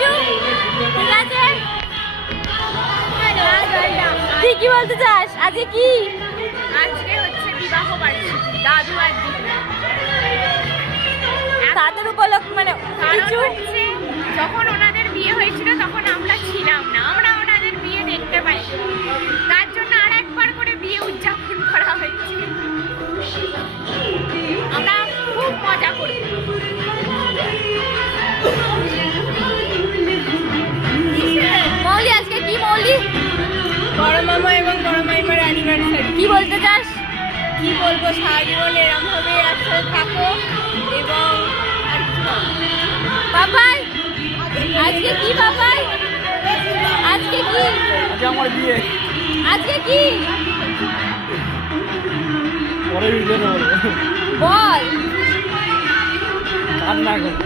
কিছু ঠিক আছে? তুই কি বলতে চাস? আজকে কি? আজকে হচ্ছে বিবাহ বার্ষিকী দাদু আর দিদা। তাদের উপলক্ষ মানে কিছু হচ্ছে যখন ওনাদের বিয়ে হয়েছিল তখন আমরা ছিলাম না, আমরা ওনাদের বিয়ে দেখতে পাই, তার জন্য আর একবার করে বিয়ে উদযাপন করা হয়েছে। আমরা খুব মজা করি। মৌলি আজকে কি? মৌলি বড় মামা এবং বড় মাইমার অ্যানিভার্সারি। কি বলতে চাস? কি বলবো, সারা জীবন এরম ভাবে একসাথে থাকো এবং বাবাই আজকে কি? বাবাই আজকে কি? আজকে আমার বিয়ে। আজকে কি পরে ভিডিও বলবো। বল। কান্না করো।